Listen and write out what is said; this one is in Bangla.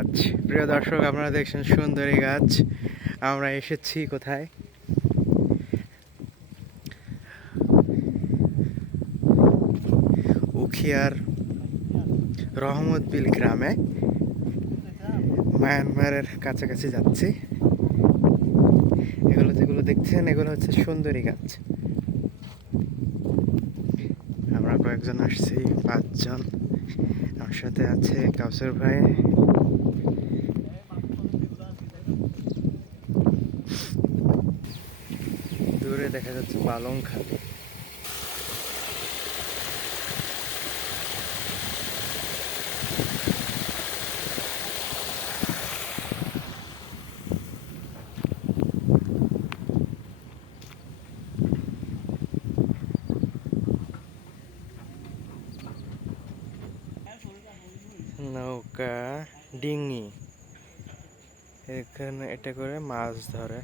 গাছ। প্রিয় দর্শক, আপনারা দেখছেন সুন্দরী গাছ। আমরা এসেছি কোথায়? উখিয়ার রহমত বিল গ্রামে মায়ানমারের কাছাকাছি যাচ্ছি। এগুলো যেগুলো দেখছেন, এগুলো হচ্ছে সুন্দরী গাছ। আমরা কয়েকজন আসছি, পাঁচজন। আমার সাথে আছে কাউসার ভাই। দূরে দেখা যাচ্ছে পালং খালি নৌকা ডিঙি। এখানে এটা করে মাছ ধরে।